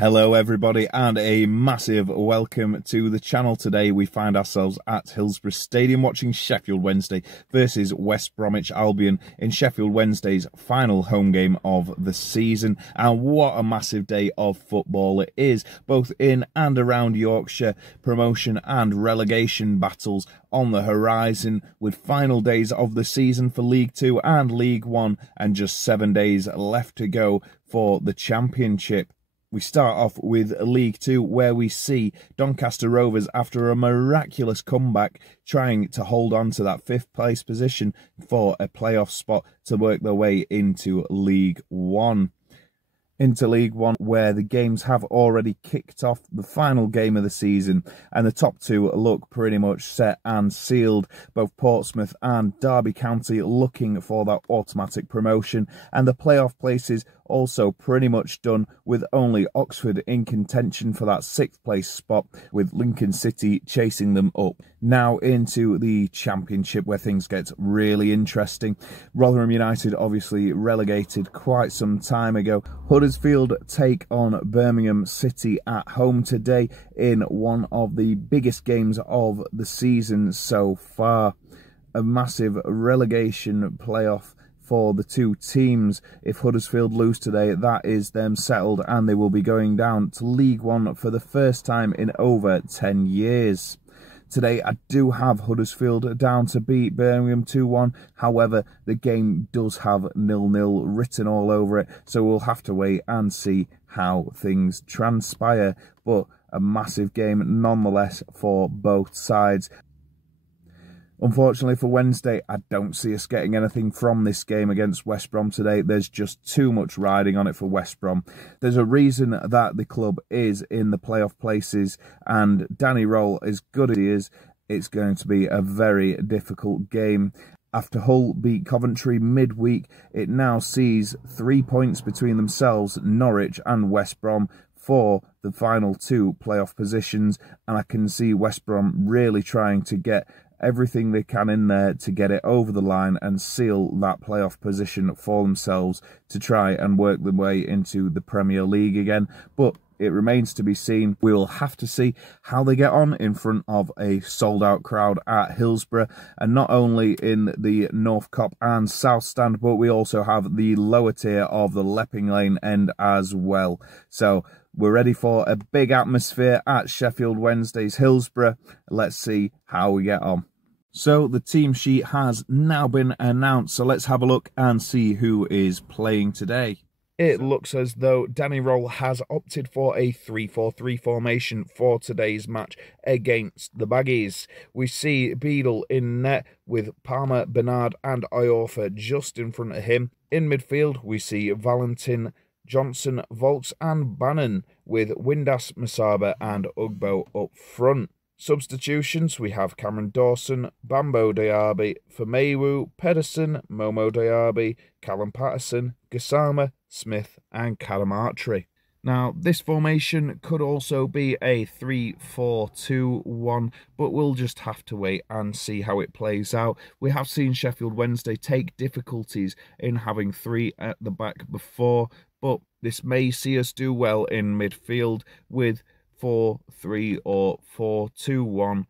Hello everybody and a massive welcome to the channel. Today we find ourselves at Hillsborough Stadium watching Sheffield Wednesday versus West Bromwich Albion in Sheffield Wednesday's final home game of the season. And what a massive day of football it is, both in and around Yorkshire. Promotion and relegation battles on the horizon, with final days of the season for League 2 and League 1 and just 7 days left to go for the Championship. We start off with League 2, where we see Doncaster Rovers, after a miraculous comeback, trying to hold on to that 5th place position for a playoff spot to work their way into League 1. Where the games have already kicked off, the final game of the season, and the top two look pretty much set and sealed. Both Portsmouth and Derby County looking for that automatic promotion, and the playoff places also pretty much done, with only Oxford in contention for that 6th place spot, with Lincoln City chasing them up. Now into the Championship, where things get really interesting. Rotherham United obviously relegated quite some time ago. Huddersfield take on Birmingham City at home today in one of the biggest games of the season so far. A massive relegation playoff for the two teams. If Huddersfield lose today, that is them settled, and they will be going down to League 1 for the first time in over 10 years. Today, I do have Huddersfield down to beat Birmingham 2-1. However, the game does have 0-0 written all over it, so we'll have to wait and see how things transpire. But a massive game nonetheless for both sides. Unfortunately for Wednesday, I don't see us getting anything from this game against West Brom today. There's just too much riding on it for West Brom. There's a reason that the club is in the playoff places, and Danny Roll, as good as he is, it's going to be a very difficult game. After Hull beat Coventry midweek, it now sees 3 points between themselves, Norwich and West Brom, for the final two playoff positions, and I can see West Brom really trying to get everything they can in there to get it over the line and seal that playoff position for themselves to try and work their way into the Premier League again. But it remains to be seen. We will have to see how they get on in front of a sold-out crowd at Hillsborough, and not only in the North Cop and South Stand, but we also have the lower tier of the Lepping Lane end as well. So we're ready for a big atmosphere at Sheffield Wednesday's Hillsborough. Let's see how we get on. So the team sheet has now been announced, so let's have a look and see who is playing today. It looks as though Danny Roll has opted for a 3-4-3 formation for today's match against the Baggies. We see Beadle in net with Palmer, Bernard and Iorfa just in front of him. In midfield, we see Valentin, Johnson, Volks and Bannon, with Windass, Masaba and Ugbo up front. Substitutions, we have Cameron Dawson, Bambo Diaby, Famewu, Pedersen, Momo Diaby, Callum Patterson, Gassama, Smith and Calamatri. Now, this formation could also be a 3-4-2-1, but we'll just have to wait and see how it plays out. We have seen Sheffield Wednesday take difficulties in having 3 at the back before, but this may see us do well in midfield with 4-3 or 4-2-1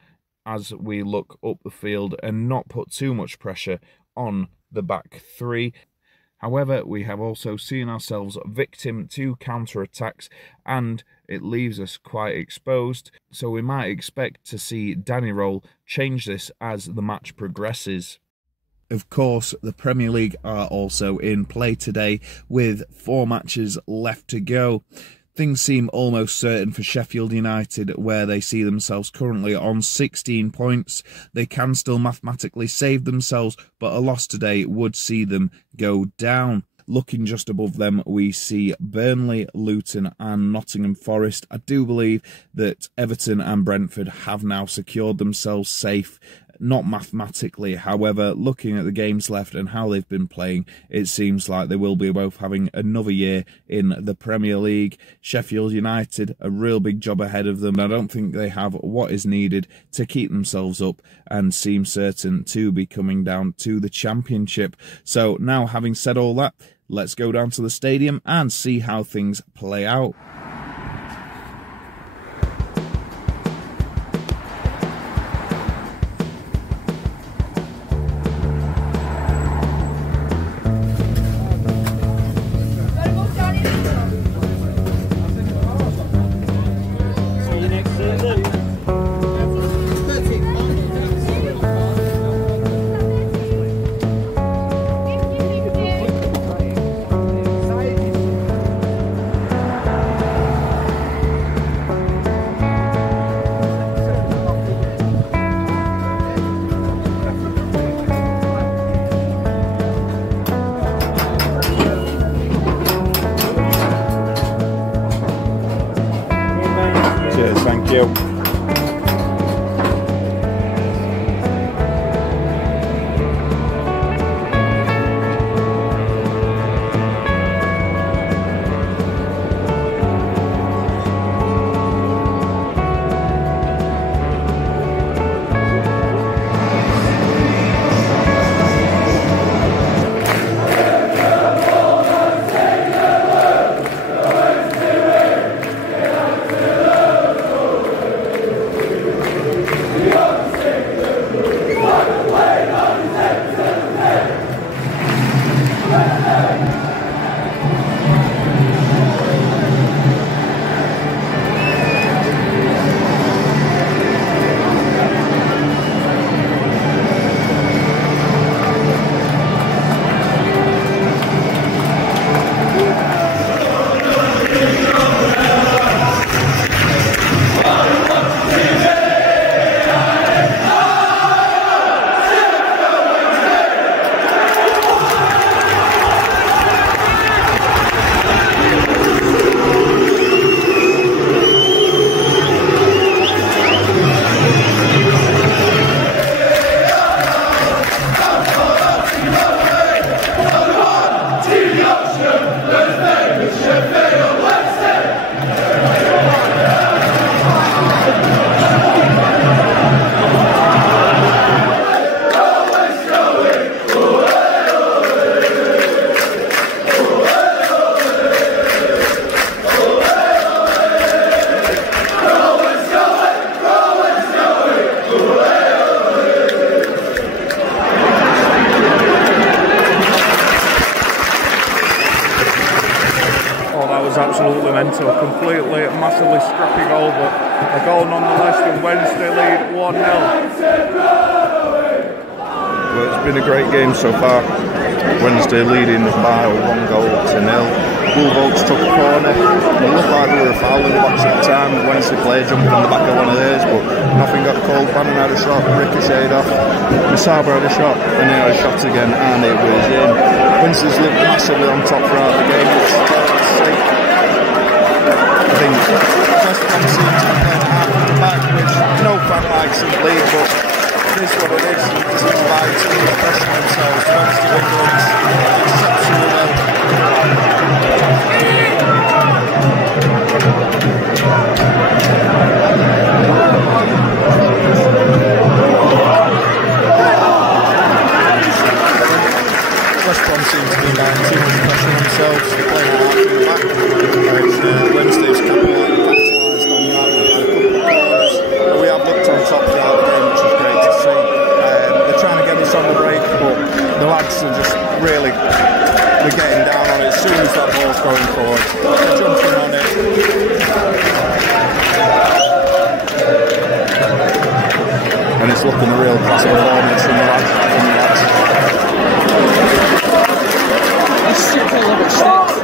as we look up the field and not put too much pressure on the back 3. However, we have also seen ourselves victim to counter-attacks, and it leaves us quite exposed, so we might expect to see Danny Roll change this as the match progresses. Of course, the Premier League are also in play today, with 4 matches left to go. Things seem almost certain for Sheffield United, where they see themselves currently on 16 points. They can still mathematically save themselves, but a loss today would see them go down. Looking just above them, we see Burnley, Luton and Nottingham Forest. I do believe that Everton and Brentford have now secured themselves safe. Not mathematically, however, looking at the games left and how they've been playing, it seems like they will be both having another year in the Premier League. Sheffield United, a real big job ahead of them. I don't think they have what is needed to keep themselves up and seem certain to be coming down to the Championship. So now, having said all that, let's go down to the stadium and see how things play out. thank you. Absolutely mental, completely, massively scrappy goal, but a goal nonetheless, and Wednesday lead 1-0. Well, it's been a great game so far. Wednesday leading by 1-0. Bulldogs took a corner. It looked like we were a foul in the box at the time. Wednesday player jumping on the back of one of theirs, but nothing got called. Bannon had a shot, ricocheted off. Masaba had a shot, and he had a shot again, and it was in. Wednesday's looked massively on top throughout the game. I think West Brom seems to be playing half at the back, which no fan likes in the league, but it is what it is. Team by team pressing themselves. Wednesday England exceptionally well. West Brom seems to be buying too much pressure on themselves. They're playing half at the back. Wednesday's capitalised on that with a couple of corners. We have looked on top throughout the game, which is great to see. They're trying to get us on the break, but the lads are just really getting down on it as soon as that ball's going forward. They're jumping on it. And it's looking a real class performance from the lads. He's sick of it sticks.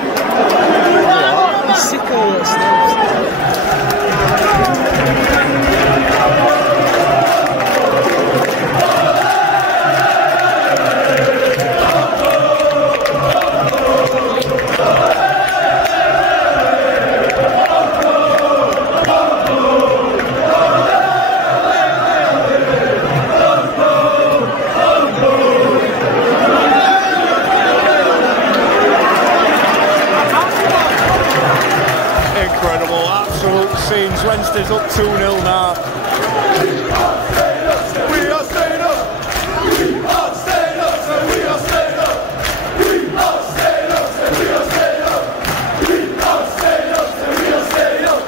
He's sick of it sticks. Wednesday's up 2-0 now. We are staying up. We are staying up. We are staying up. We are staying up. We are staying up. We are staying up. We are staying up.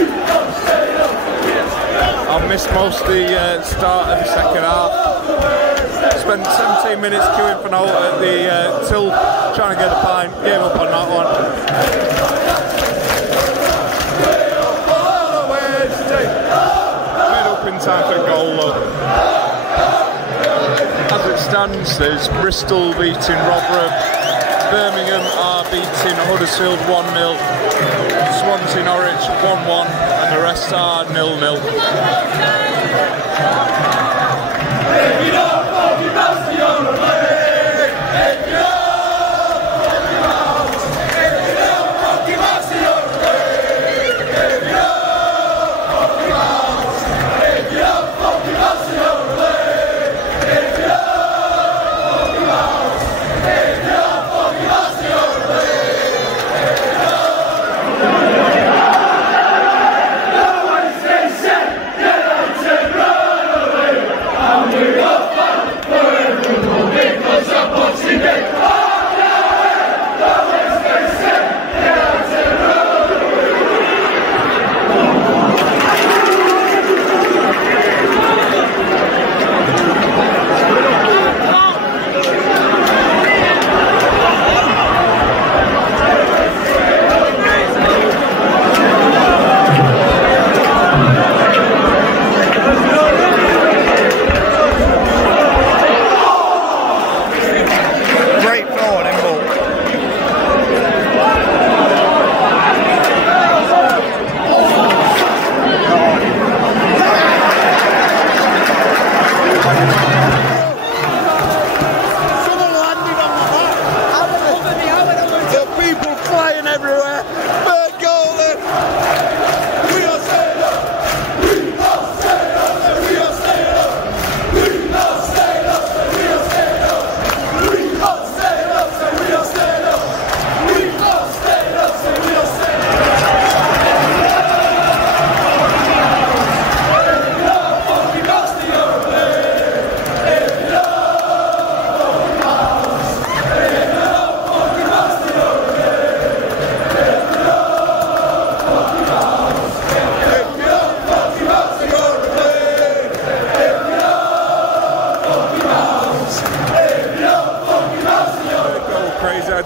We are staying up. I missed most of the start of the second half. Spent 17 minutes queuing for now at the till, trying to get a pint. Gave up on that one. In time for a goal though. As it stands, there's Bristol beating Rotherham, Birmingham are beating Huddersfield 1-0, Swansea Norwich 1-1, and the rest are 0-0.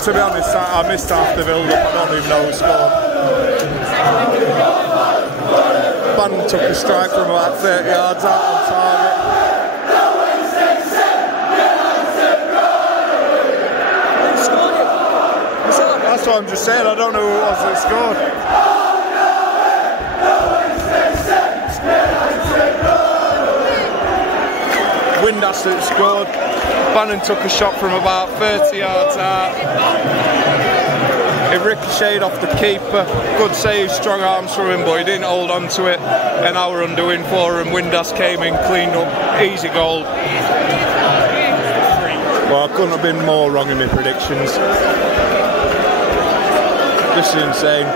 to be honest, I missed half the build-up. I don't even know who scored. Bannon took a strike from about 30 yards out on target. That's what I'm just saying, I don't know who it was that scored. Windasset scored. Bannon took a shot from about 30 yards out. It ricocheted off the keeper. Good save, strong arms from him, but he didn't hold on to it. An hour undoing for him. Windass came in, cleaned up, easy goal. Well, I couldn't have been more wrong in my predictions. This is insane.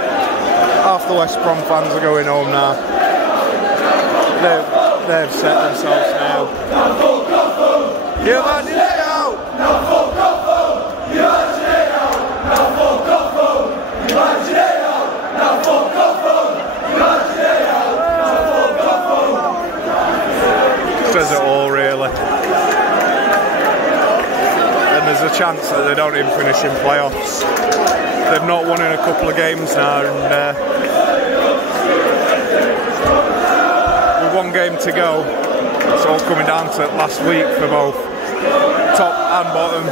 Half the West Brom fans are going home now. They've set themselves now. Says it all, really. And there's a chance that they don't even finish in playoffs. They've not won in a couple of games now, and with one game to go, it's all coming down to last week for both top and bottom.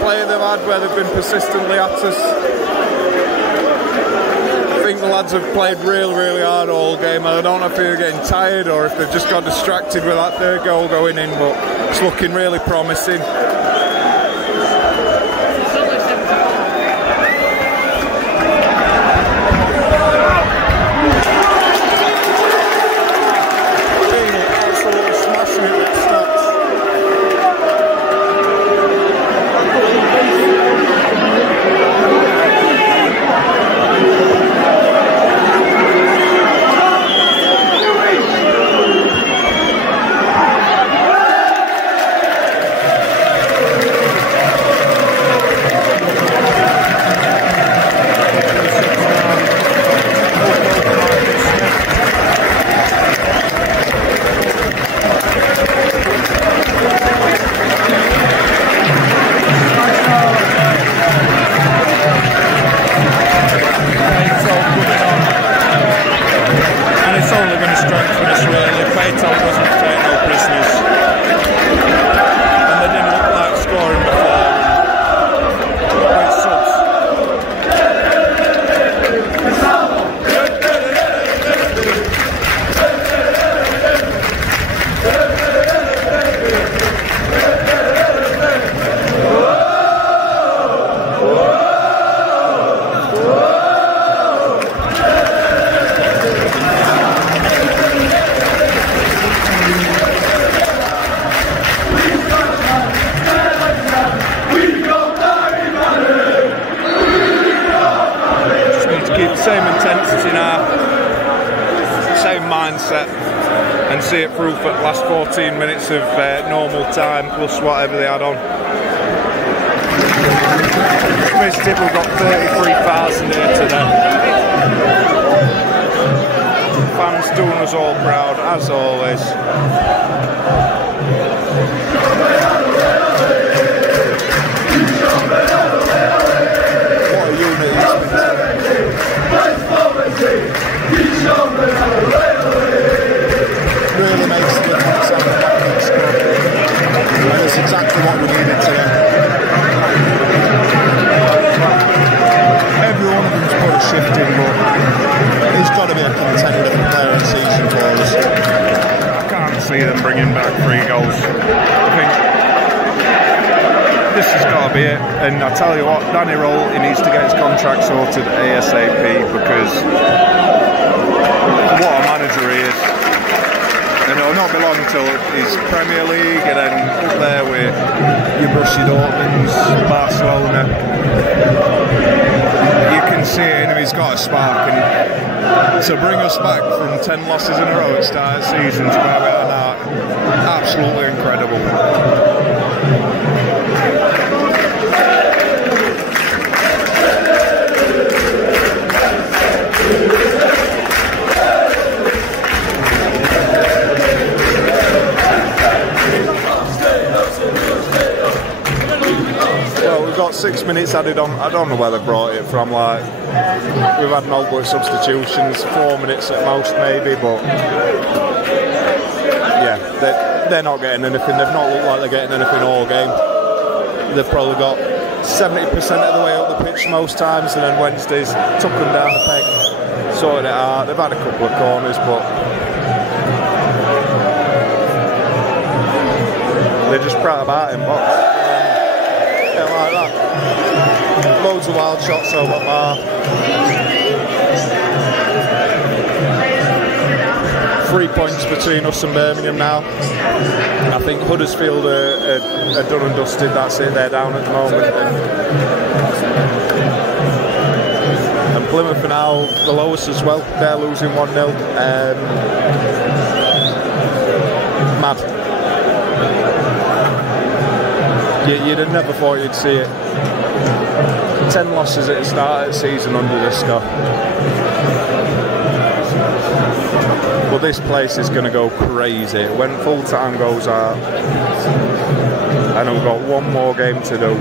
Play they've had where they've been persistently at us. I think the lads have played really hard all game. I don't know if they're getting tired or if they've just got distracted with that third goal going in, but it's looking really promising. Absolutely smashing it with stats. Same intensity now, same mindset, and see it through for the last 14 minutes of normal time plus whatever they had on. Missed it, we've got 33,000 here today. Fans doing us all proud, as always. What a unit it's been today. Really makes the difference on the back of the squad. And that's exactly what we needed today. Every one of them's put a shift in, but he's got to be a contender for player of the season for us. I can't see them bringing back 3 goals. I think this has got to be it. And I tell you what, Danny Roll, he needs to get his contract sorted ASAP, because what a manager he is. And it'll not be long until he's Premier League and then up there with your Borussia Dortmunds, Barcelona. You can see it in him, he's got a spark, and to bring us back from 10 losses in a row at the start of the season to where we are now, absolutely incredible. We've got 6 minutes added on. I don't know where they brought it from. Like, we've had no but substitutions, 4 minutes at most maybe, but yeah, they're not getting anything. They've not looked like they're getting anything all game. They've probably got 70% of the way up the pitch most times, and then Wednesdays took them down the peg, sorted it out. They've had a couple of corners, but they're just proud about him. But like that. Loads of wild shots over bar. 3 points between us and Birmingham now. I think Huddersfield are done and dusted. That's it, they're down at the moment. And Plymouth are now the lowest as well. They're losing 1-0. Mad. You'd have never thought you'd see it. 10 losses at the start of the season under this guy. But this place is going to go crazy when full time goes out. And we've got one more game to do.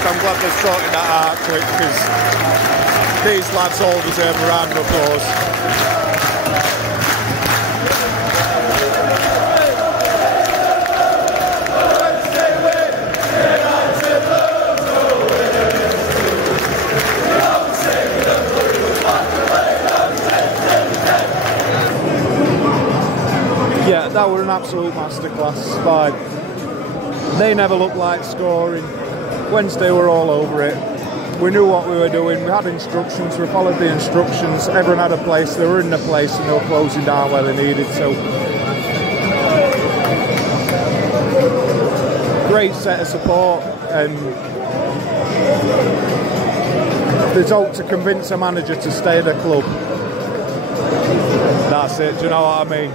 I'm glad they're sorting that out quick, because these lads all deserve a round of applause. Yeah, that was an absolute masterclass. Like, they never looked like scoring. Wednesday were all over it. We knew what we were doing. We had instructions. We followed the instructions. Everyone had a place. They were in the place, and they were closing down where they needed to. Great set of support, and there's hope to convince a manager to stay at the club. That's it. Do you know what I mean?